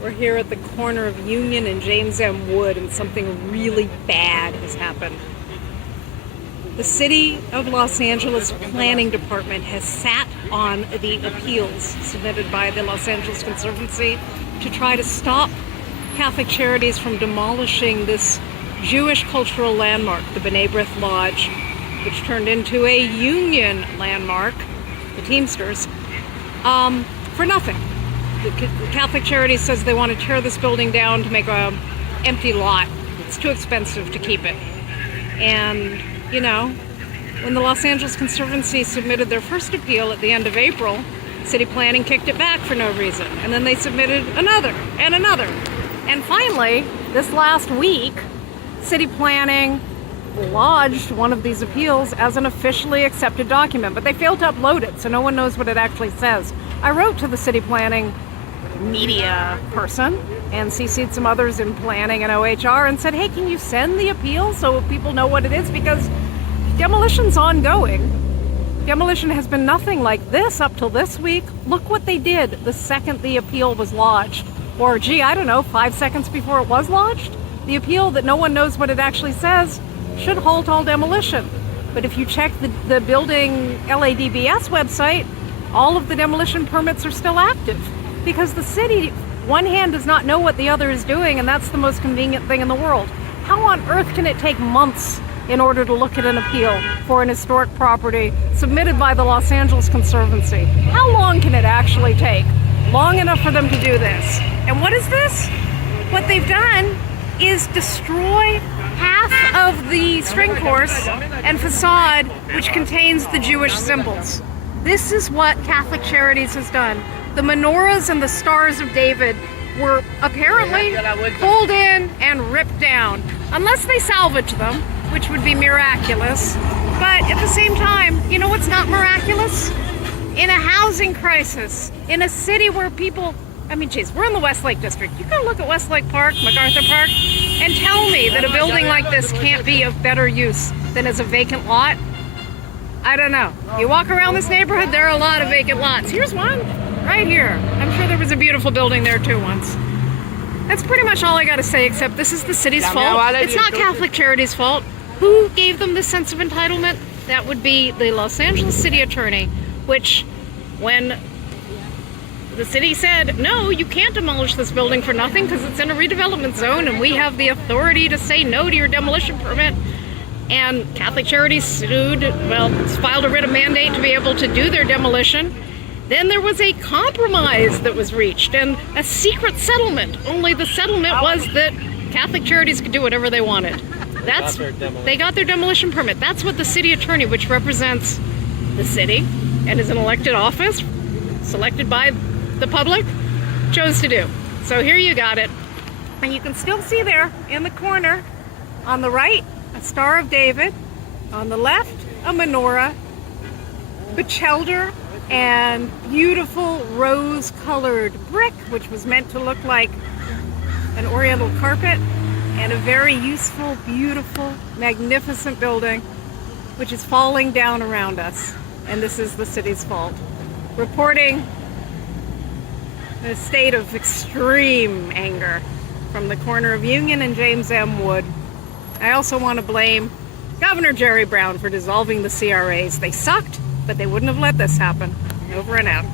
We're here at the corner of Union and James M. Wood, and something really bad has happened. The City of Los Angeles Planning Department has sat on the appeals submitted by the Los Angeles Conservancy to try to stop Catholic Charities from demolishing this Jewish cultural landmark, the B'nai B'rith Lodge, which turned into a Union landmark, the Teamsters, for nothing. The Catholic Charities says they want to tear this building down to make an empty lot. It's too expensive to keep it. And, you know, when the Los Angeles Conservancy submitted their first appeal at the end of April, City Planning kicked it back for no reason. And then they submitted another and another. And finally, this last week, City Planning lodged one of these appeals as an officially accepted document, but they failed to upload it, so no one knows what it actually says. I wrote to the City Planning media person and CC'd some others in planning and OHR and said, hey, can you send the appeal so people know what it is? Because demolition's ongoing. Demolition has been nothing like this up till this week. Look what they did the second the appeal was lodged. Or, gee, I don't know, 5 seconds before it was lodged? The appeal that no one knows what it actually says should halt all demolition. But if you check the building LADBS website, all of the demolition permits are still active. Because the city, one hand does not know what the other is doing, and that's the most convenient thing in the world. How on earth can it take months in order to look at an appeal for an historic property submitted by the Los Angeles Conservancy? How long can it actually take? Long enough for them to do this. And what is this? What they've done is destroy half of the string course and facade which contains the Jewish symbols. This is what Catholic Charities has done. The menorahs and the Stars of David were apparently pulled in and ripped down. Unless they salvage them, which would be miraculous. But at the same time, you know what's not miraculous? In a housing crisis, in a city where people, I mean, geez, we're in the Westlake District. You can look at Westlake Park, MacArthur Park, and tell me that a building like this can't be of better use than as a vacant lot. I don't know. You walk around this neighborhood, there are a lot of vacant lots. Here's one. Right here. I'm sure there was a beautiful building there too once. That's pretty much all I gotta say, except this is the city's fault. It's not Catholic Charities' fault. Who gave them this sense of entitlement? That would be the Los Angeles City Attorney, which, when the city said, no, you can't demolish this building for nothing because it's in a redevelopment zone and we have the authority to say no to your demolition permit, and Catholic Charities sued, well, filed a writ of mandate to be able to do their demolition. Then there was a compromise that was reached and a secret settlement. Only the settlement was that Catholic Charities could do whatever they wanted. They got their demolition permit. That's what the city attorney, which represents the city and is an elected office, selected by the public, chose to do. So here you got it. And you can still see there in the corner, on the right, a Star of David. On the left, a menorah, Bachelder, and beautiful rose-colored brick, which was meant to look like an oriental carpet, and a very useful, beautiful, magnificent building, which is falling down around us. And this is the city's fault. Reporting a state of extreme anger from the corner of Union and James M. Wood. I also want to blame Governor Jerry Brown for dissolving the CRAs. They sucked, but they wouldn't have let this happen. Over and out.